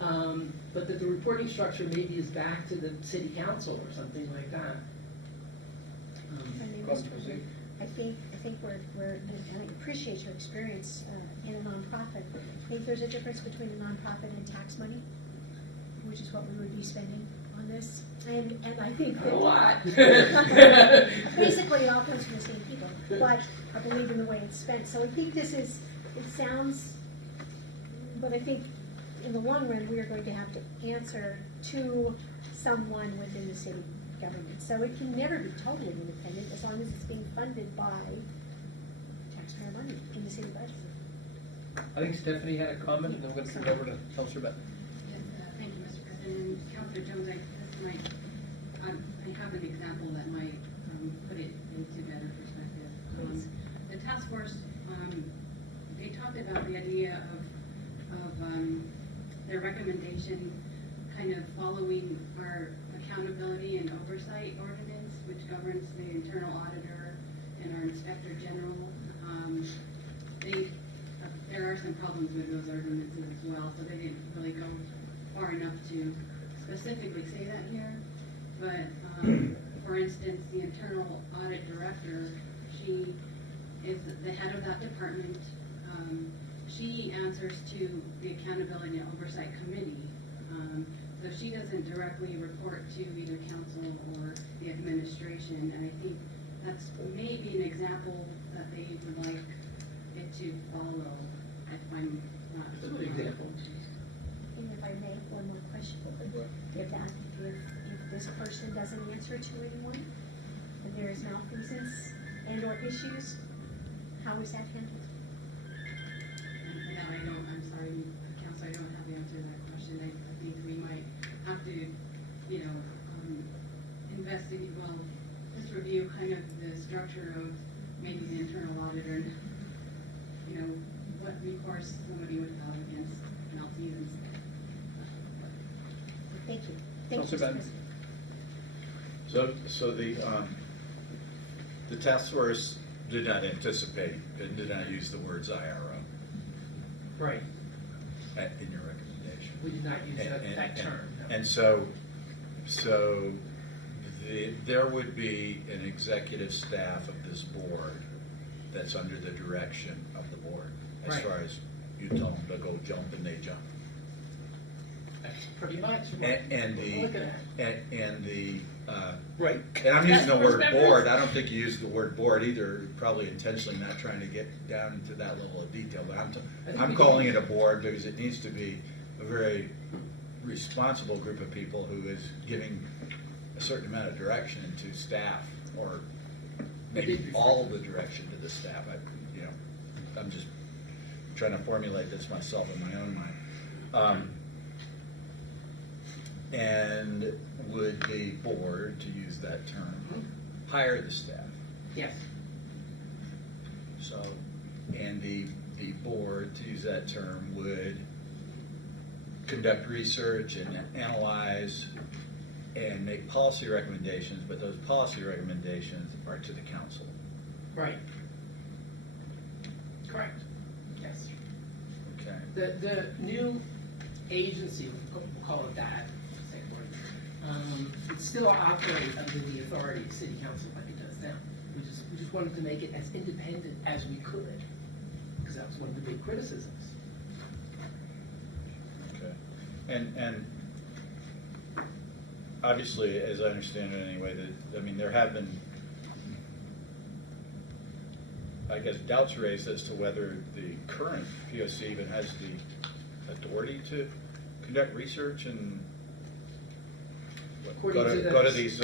But that the reporting structure maybe is back to the city council or something like that. And then, Mr. President, I think and I appreciate your experience in a nonprofit. I think there's a difference between a nonprofit and tax money, which is what we would be spending on this. And I think that A lot. basically it all comes from the same people, but I believe in the way it's spent. So I think it sounds, but I think in the long run, we are going to have to answer to someone within the city government. So it can never be totally independent as long as it's being funded by taxpayer money in the city budget. I think Stephanie had a comment, and then we're going to turn it over to Councilor Beck. Yes, thank you, Mr. President. Councilor Jones, I have an example that might put it into better perspective. The task force, they talked about the idea of their recommendation kind of following our accountability and oversight ordinance, which governs the internal auditor and our inspector general. There are some problems with those ordinances as well, so they didn't really go far enough to specifically say that here. But for instance, the internal audit director, she is the head of that department. She answers to the accountability and oversight committee. So she doesn't directly report to either council or the administration, and I think that's maybe an example that they would like it to follow. If I'm not. That's a good example. And if I may, one more question. If this person doesn't answer to anyone, and there is malfeasance and or issues, how is that handled? I'm sorry, Council, I don't have the answer to that question. I think we might have to, investigate, just review kind of the structure of maybe the internal auditor, what recourse somebody would have against malfeasance. Thank you. Thank you, Councilor Mr. Benn. President. So the task force did not anticipate and did not use the words IRO Right. in your recommendation. We did not use that term. No. And so there would be an executive staff of this board that's under the direction of the board. As Right. far as you tell them to go jump and they jump. That's pretty much what And we're looking at. the Right. and I'm using the Task word force board. members? I don't think you used the word board either. Probably intentionally not trying to get down into that level of detail. But I think I'm we calling did. it a board because it needs to be a very responsible group of people who is giving a certain amount of direction to staff, or maybe all of the direction to the staff. I'm just trying to formulate this myself in my own mind. And would the board, to use that term, hire the staff? Yes. So, and the board, to use that term, would conduct research and analyze and make policy recommendations, but those policy recommendations are to the council. Right. Correct. Yes. Okay. The new agency, we'll call it that, same word, would still operate under the authority of city council like it does now. We just wanted to make it as independent as we could, because that was one of the big criticisms. Okay. And obviously, as I understand it anyway, there have been, I guess, doubts raised as to whether the current POC even has the authority to conduct research and According to go to the- these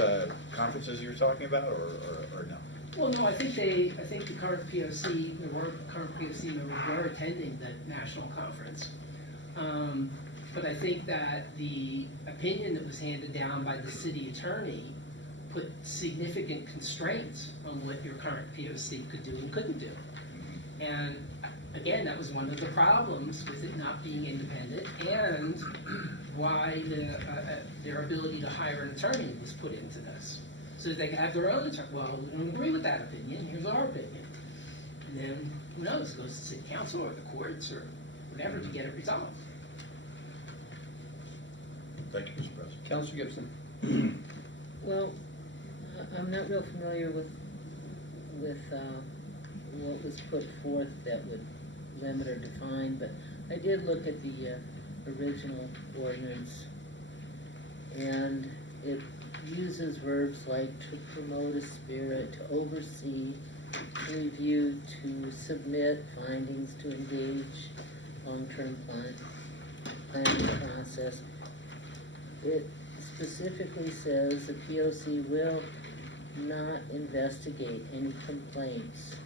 conferences you're talking about, or no? Well, no, I think the current POC, current POC members were attending the national conference. But I think that the opinion that was handed down by the city attorney put significant constraints on what your current POC could do and couldn't do. And again, that was one of the problems with it not being independent, and why their ability to hire an attorney was put into this. So that they could have their own attorney. Well, we don't agree with that opinion, here's our opinion. And then, who knows, it goes to city council or the courts or whatever to get it resolved. Thank you, Mr. President. Councilor Gibson. Well, I'm not real familiar with what was put forth that would limit or define, but I did look at the original ordinance, and it uses verbs like to promote a spirit, to oversee, to review, to submit findings, to engage long-term planning process. It specifically says the POC will not investigate any complaints.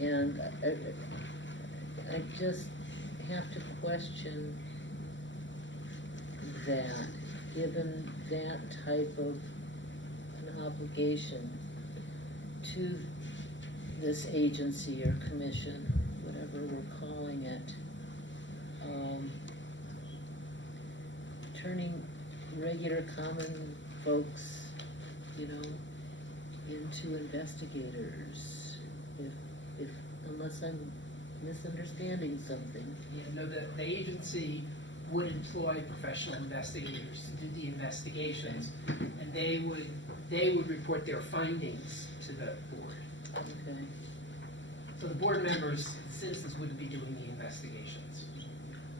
And I just have to question that, given that type of an obligation to this agency or commission, whatever we're calling it, turning regular common folks, into investigators, if unless I'm misunderstanding something. Yeah, no, the agency would employ professional investigators to do the investigations, and they would report their findings to the board. Okay. So the board members, citizens wouldn't be doing the investigations.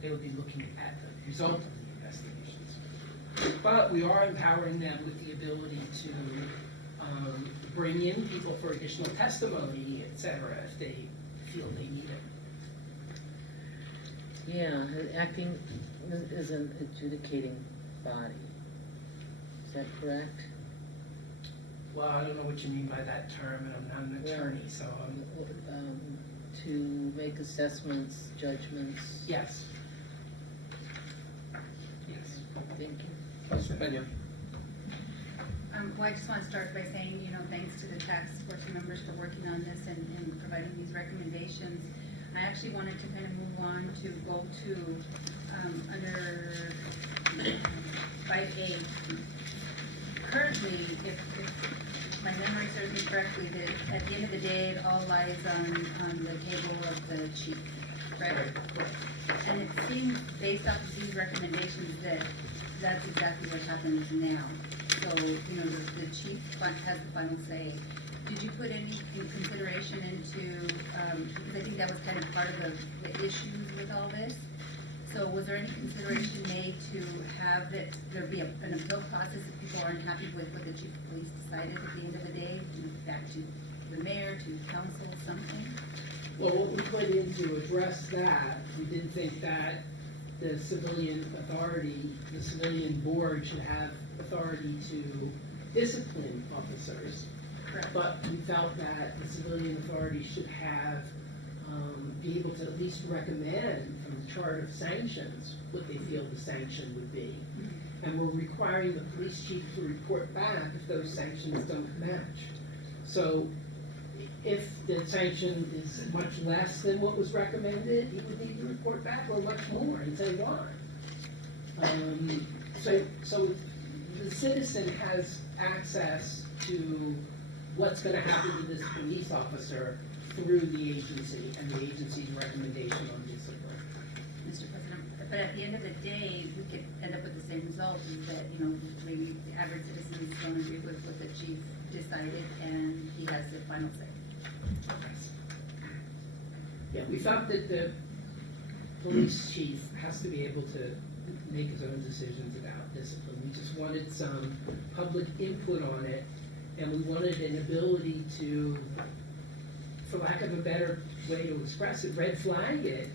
They would be looking at the result of the investigations. But we are empowering them with the ability to bring in people for additional testimony, et cetera, if they feel they need it. Yeah, acting as an adjudicating body. Is that correct? Well, I don't know what you mean by that term, and I'm not an attorney, so to make assessments, judgments. Yes. Yes. Thank you. Councilor Pena. Well, I just want to start by saying, thanks to the task force members for working on this and providing these recommendations. I actually wanted to kind of move on to go to, under 5A. Currently, if my memory serves me correctly, that at the end of the day, it all lies on the table of the chief, correct? And it seems, based off of these recommendations, that that's exactly what happens now. So, the chief has the final say. Did you put any consideration into, because I think that was kind of part of the issues with all this. So was there any consideration made to have there be an appeal process if people aren't happy with what the chief of police decided at the end of the day? Back to the mayor, to council, something? Well, what we put in to address that, we didn't think that the civilian authority, the civilian board should have authority to discipline officers. Correct. But we felt that the civilian authority should have, be able to at least recommend from the chart of sanctions what they feel the sanction would be. And we're requiring the police chief to report back if those sanctions don't match. So if the sanction is much less than what was recommended, he would need to report back, or much more, and say why. So the citizen has access to what's going to happen to this police officer through the agency and the agency's recommendation on discipline. Mr. President, but at the end of the day, we could end up with the same result, is that, maybe the average citizens don't agree with what the chief decided, and he has the final say. Yeah, we felt that the police chief has to be able to make his own decisions about discipline. We just wanted some public input on it, and we wanted an ability to, for lack of a better way to express it, red flag it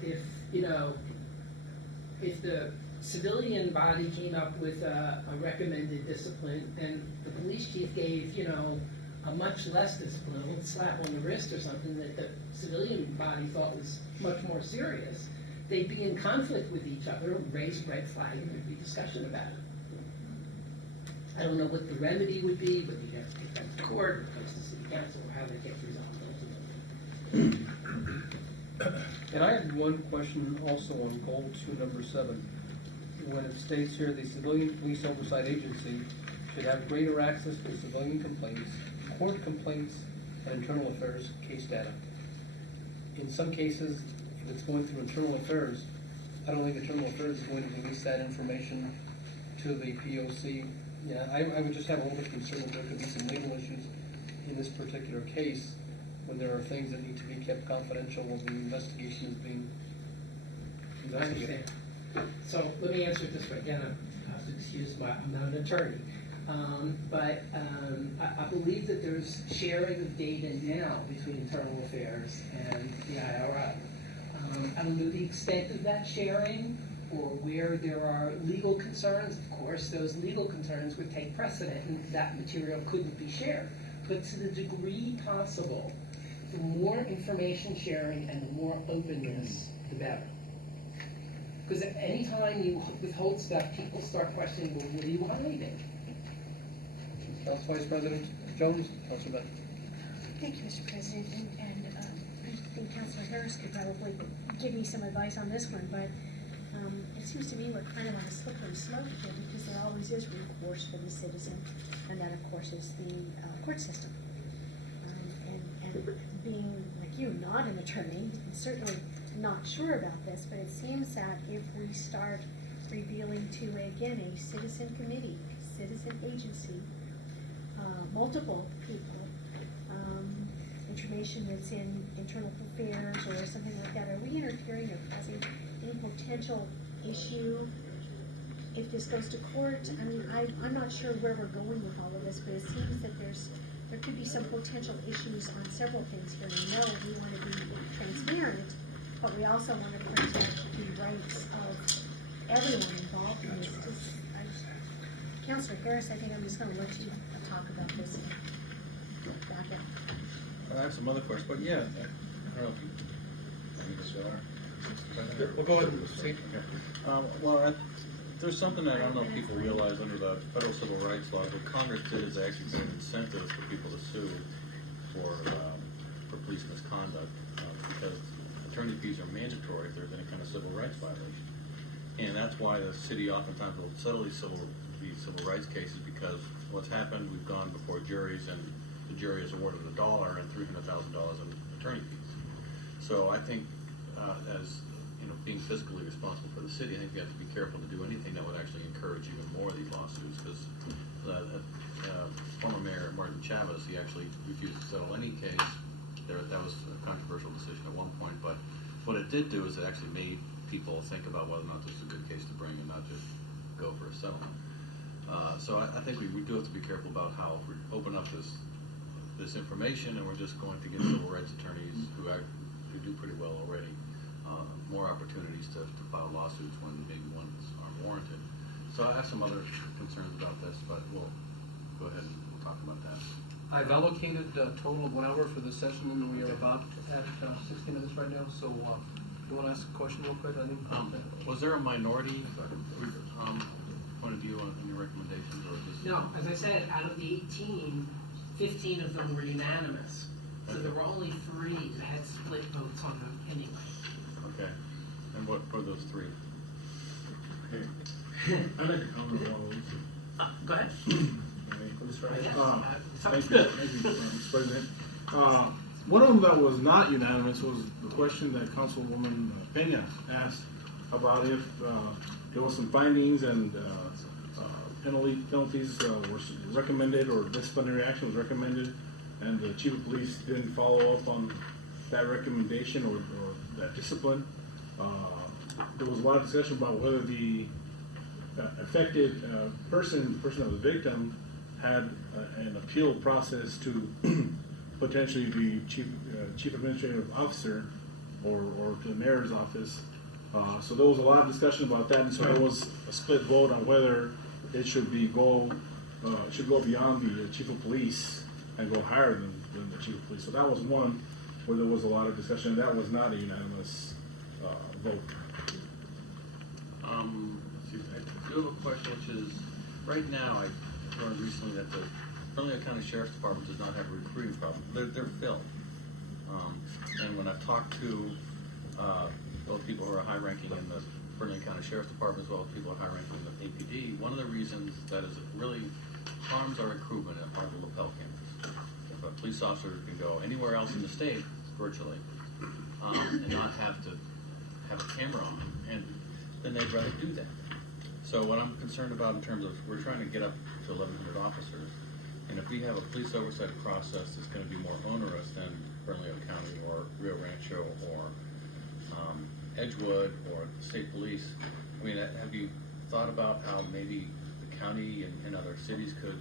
if the civilian body came up with a recommended discipline and the police chief gave, a much less discipline, a little slap on the wrist or something that the civilian body thought was much more serious, they'd be in conflict with each other, raise red flag, and there'd be discussion about it. I don't know what the remedy would be, whether you have to take that to court, or goes to city council, or how that gets resolved ultimately. And I had one question also on goal 2, number 7. When it states here, the civilian police oversight agency should have greater access to civilian complaints, court complaints, and internal affairs case data. In some cases, if it's going through internal affairs, I don't think internal affairs is going to release that information to the POC. Yeah, I would just have a little bit of concern that there could be some legal issues in this particular case when there are things that need to be kept confidential while the investigation is being investigated. I understand. So let me answer it this way. Again, I have to excuse I'm not an attorney. I believe that there's sharing of data now between internal affairs and the IRO. I don't know the extent of that sharing or where there are legal concerns. Of course, those legal concerns would take precedent and that material couldn't be shared. But to the degree possible, the more information sharing and the more openness, the better. Because any time you withhold stuff, people start questioning, well, what are you hiding? That's Vice President Jones. Councilor Bennett. Thank you, Mr. President, and I think Councilor Harris could probably give me some advice on this one, but it seems to me we're kind of on a slippery slope here because there always is recourse for the citizen, and that, of course, is the court system. And being, like you, not an attorney, I'm certainly not sure about this, but it seems that if we start revealing to, again, a citizen committee, citizen agency, multiple people, information that's in internal affairs or something like that, are we interfering or causing any potential issue if this goes to court? I mean, I'm not sure where we're going with all of this, but it seems that there could be some potential issues on several things here. We know we want to be transparent, but we also want to protect the rights of everyone involved in this. Councilor Harris, I think I'm just going to let you talk about this back up. I have some other questions, but yeah, I don't know if you, I think this are. We'll go ahead and see. Okay. There's something that I don't know if people realize under the federal civil rights law. What Congress did is actually create incentives for people to sue for police misconduct because attorney fees are mandatory if there's any kind of civil rights violation. And that's why the city oftentimes will settle these civil rights cases, because what's happened, we've gone before juries and the jury has awarded $1 and $300,000 in attorney fees. So I think, as you know, being fiscally responsible for the city, I think we have to be careful to do anything that would actually encourage even more of these lawsuits, because former Mayor Martin Chavez, he actually refused to settle any case. That was a controversial decision at one point, but what it did do is it actually made people think about whether or not this is a good case to bring and not just go for a settlement. So I think we do have to be careful about how we open up this information, and we're just going to give civil rights attorneys who do pretty well already more opportunities to file lawsuits when maybe ones aren't warranted. So I have some other concerns about this, but we'll go ahead and we'll talk about that. I've allocated a total of 1 hour for this session, and we are about at 60 minutes right now, so you want to ask a question real quick? I think. Was there a minority point of view on your recommendations, or just? No, as I said, out of the 18, 15 of them were unanimous. So there were only 3 that had split votes on them anyway. Okay. And what were those 3? I'd like to comment on those. Go ahead. Thank you, Mr. President. One of them that was not unanimous was the question that Councilwoman Peña asked about if there was some findings and penalties were recommended, or disciplinary action was recommended, and the chief of police didn't follow up on that recommendation or that discipline. There was a lot of discussion about whether the affected person that was victim had an appeal process to potentially the chief administrative officer or to the mayor's office. So there was a lot of discussion about that, and so there was a split vote on whether it should go beyond the chief of police and go higher than the chief of police. So that was one where there was a lot of discussion, and that was not a unanimous vote. I do have a question, which is, right now, I learned recently that the Bernalillo County Sheriff's Department does not have a recruiting problem. They're filled. And when I've talked to both people who are high-ranking in the Bernalillo County Sheriff's Department as well as people who are high-ranking in the APD, one of the reasons that is really harms our recruitment are the lapel cameras. If a police officer can go anywhere else in the state, virtually, and not have to have a camera on them, and then they'd rather do that. So what I'm concerned about in terms of, we're trying to get up to 1,100 officers, and if we have a police oversight process that's going to be more onerous than Bernalillo County or Rio Rancho or Edgewood or the state police, I mean, have you thought about how maybe the county and other cities could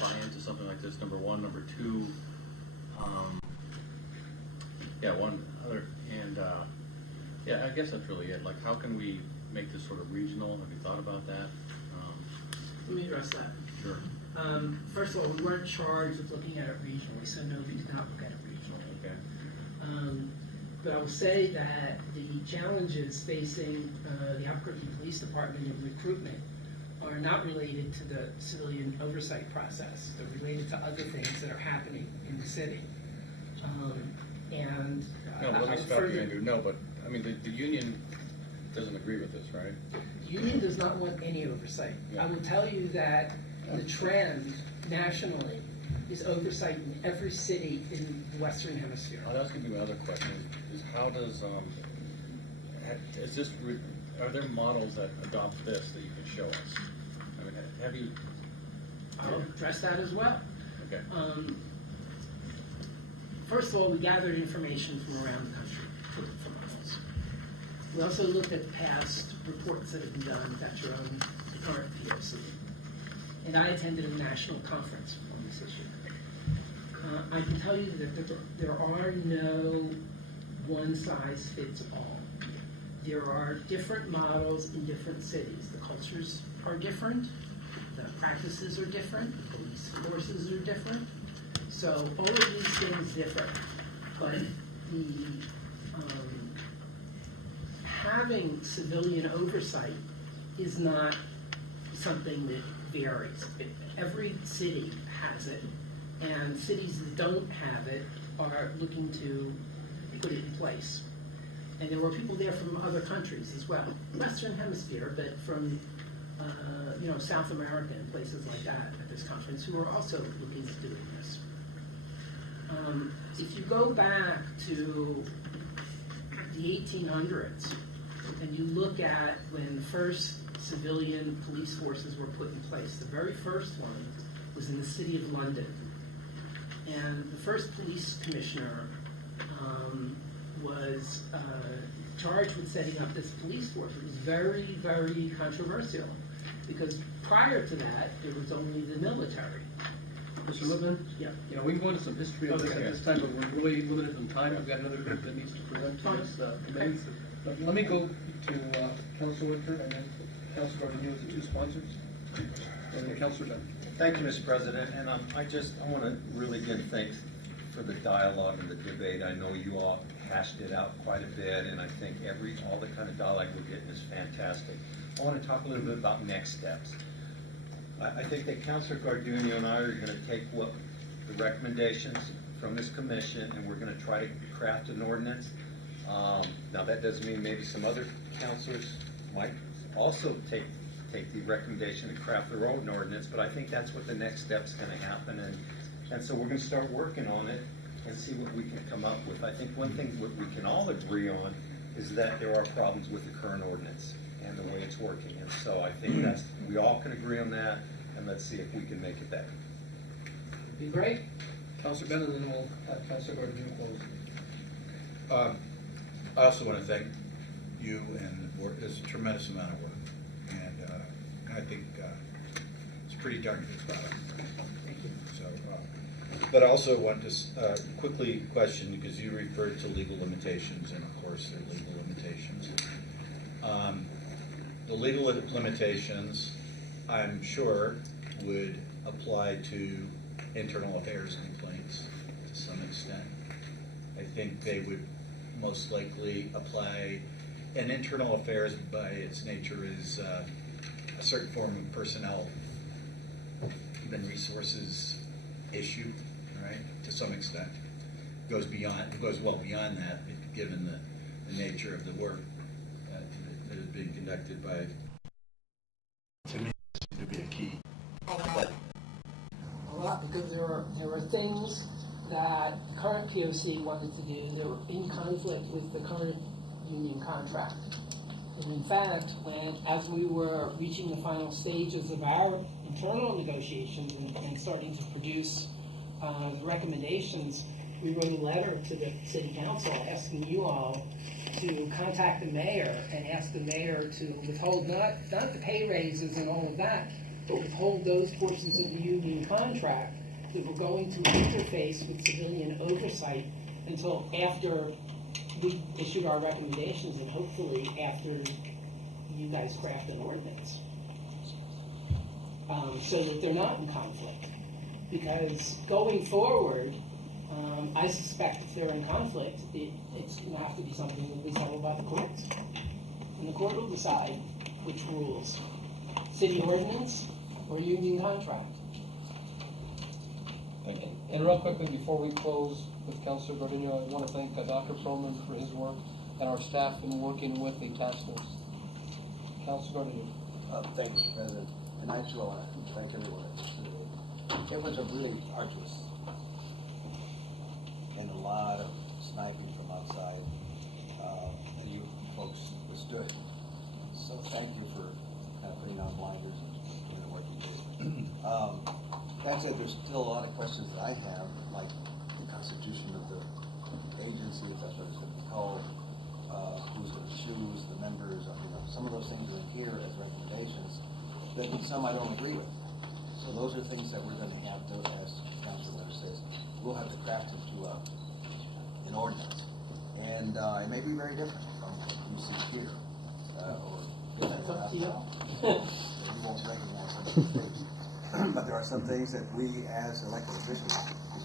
buy into something like this? Number one. Number two, one other, and I guess that's really it. Like, how can we make this sort of regional? Have you thought about that? Let me address that. Sure. First of all, we weren't charged with looking at it regionally, so no, we did not look at it regionally. Okay. But I will say that the challenges facing the Albuquerque Police Department in recruitment are not related to the civilian oversight process. They're related to other things that are happening in the city. No, let me stop you, Andrew. No, but I mean, the union doesn't agree with this, right? The union does not want any oversight. Yeah. I will tell you that the trend nationally is oversight in every city in the Western Hemisphere. That's going to be my other question, is how does, are there models that adopt this that you can show us? I mean, have you? I'll address that as well. Okay. First of all, we gathered information from around the country for models. We also looked at past reports that have been done that your own current POC. And I attended a national conference on this issue. I can tell you that there are no one-size-fits-all. There are different models in different cities. The cultures are different, the practices are different, the police forces are different. So all of these things differ. But having civilian oversight is not something that varies. Every city has it, and cities that don't have it are looking to put it in place. And there were people there from other countries as well, Western Hemisphere, but from South America and places like that at this conference who were also looking at doing this. If you go back to the 1800s and you look at when the first civilian police forces were put in place, the very first one was in the city of London. And the first police commissioner was charged with setting up this police force. It was very, very controversial because prior to that, it was only the military. Mr. Lippman? Yeah. You know, we can go into some history of this at this time, but we're really limited in time. We've got another group that needs to present to us committee. But let me go to Council Wicker and then Councilor Gardner with the two sponsors. And then Councilor Dunn. Thank you, Mr. President, and I want to really again thank for the dialogue and the debate. I know you all hashed it out quite a bit, and I think all the kind of dialogue we're getting is fantastic. I want to talk a little bit about next steps. I think that Councilor Gardunio and I are going to take what the recommendations from this commission, and we're going to try to craft an ordinance. Now that doesn't mean maybe some other councilors might also take the recommendation to craft their own ordinance, but I think that's what the next step's going to happen, and so we're going to start working on it and see what we can come up with. I think one thing what we can all agree on is that there are problems with the current ordinance and the way it's working, and so I think we all can agree on that, and let's see if we can make it better. Be great. Councilor Bennett, and then we'll have Councilor Gardner close. I also want to thank you and the board. It's a tremendous amount of work, and I think it's pretty darn good product. So, but I also want to quickly question, because you referred to legal limitations, and of course there are legal limitations. The legal limitations, I'm sure, would apply to internal affairs complaints to some extent. I think they would most likely apply, and internal affairs by its nature is a certain form of personnel, human resources issue, right? To some extent, it goes well beyond that, given the nature of the work that is being conducted by. To me, this would be a key. But A lot, because there are things that the current POC wanted to do that were in conflict with the current union contract. And in fact, as we were reaching the final stages of our internal negotiations and starting to produce the recommendations, we wrote a letter to the city council asking you all to contact the mayor and ask the mayor to withhold not the pay raises and all of that, but withhold those portions of the union contract that were going to interface with civilian oversight until after we issued our recommendations and hopefully after you guys craft an ordinance. So that they're not in conflict. Because going forward, I suspect if they're in conflict, it's going to have to be something that will be settled by the courts. And the court will decide which rules, city ordinance or union contract. And real quickly, before we close with Councilor Gardner, I want to thank Dr. Perlman for his work and our staff in working with the task force. Councilor Gardner. Thank you, Mr. President. And I too want to thank everyone. It was a really arduous and a lot of sniping from outside, and you folks withstood it. So thank you for kind of putting on blinders and doing what you did. That said, there's still a lot of questions that I have, like the constitution of the agency, if that's what it's going to be called, who's going to choose the members. Some of those things are in here as recommendations, but some I don't agree with. So those are things that we're going to have to, as council member says, we'll have to craft it to an ordinance. And it may be very different from what you see here, or That's up to you. you won't recognize some of those things. But there are some things that we, as elected officials,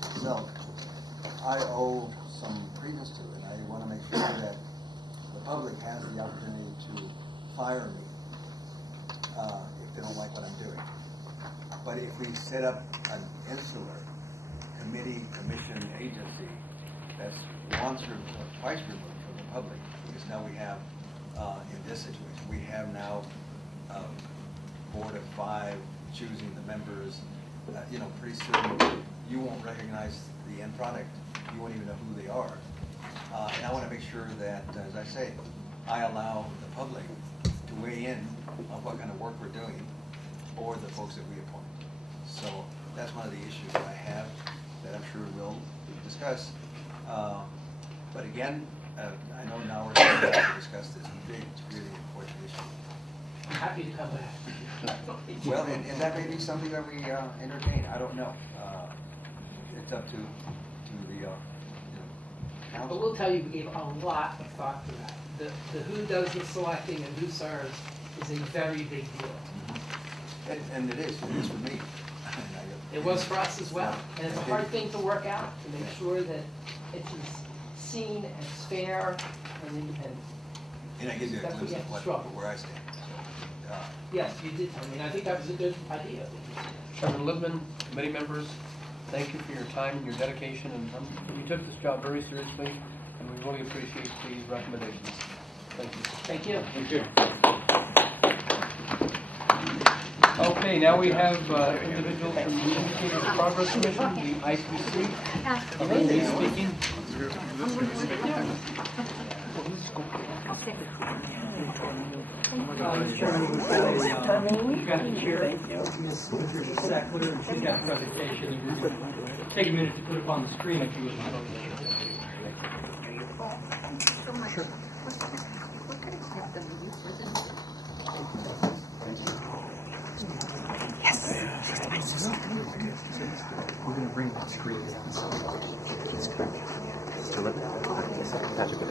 myself, I owe some credence to, and I want to make sure that the public has the opportunity to fire me if they don't like what I'm doing. But if we set up an insular committee, commission, agency that's sponsored twice removed from the public, because now we have, in this situation, we have now 4 to 5 choosing the members. Pretty soon, you won't recognize the end product, you won't even know who they are. And I want to make sure that, as I say, I allow the public to weigh in on what kind of work we're doing or the folks that we appoint. So that's one of the issues that I have that I'm sure we'll discuss. But again, I know now we're going to discuss this big, really important issue. I'm happy to come back. Well, and that may be something that we entertain, I don't know. It's up to the But council. we'll tell you, we gave a lot of thought to that. The who does the selecting and who serves is a very big deal. And it is for me. It was for us as well. And it's a hard thing to work out, to make sure that it's as seen as fair and independent. And I give you a That's what glimpse you of have to struggle. where I stand. Yes, you did. I mean, I think that was a good idea. Chairman Lippman, committee members, thank you for your time and your dedication, and you took this job very seriously, and we really appreciate these recommendations. Thank you. Thank you. Thank you. Okay, now we have individuals from the Indicators Progress Commission, the IPC. Elaine speaking. Mr. Chairman, we've got the chair, Ms. Patricia Sackler, and she's got the presentation, and we're going to take a minute to put it up on the screen if you would. Sure. We're going to bring that screen down.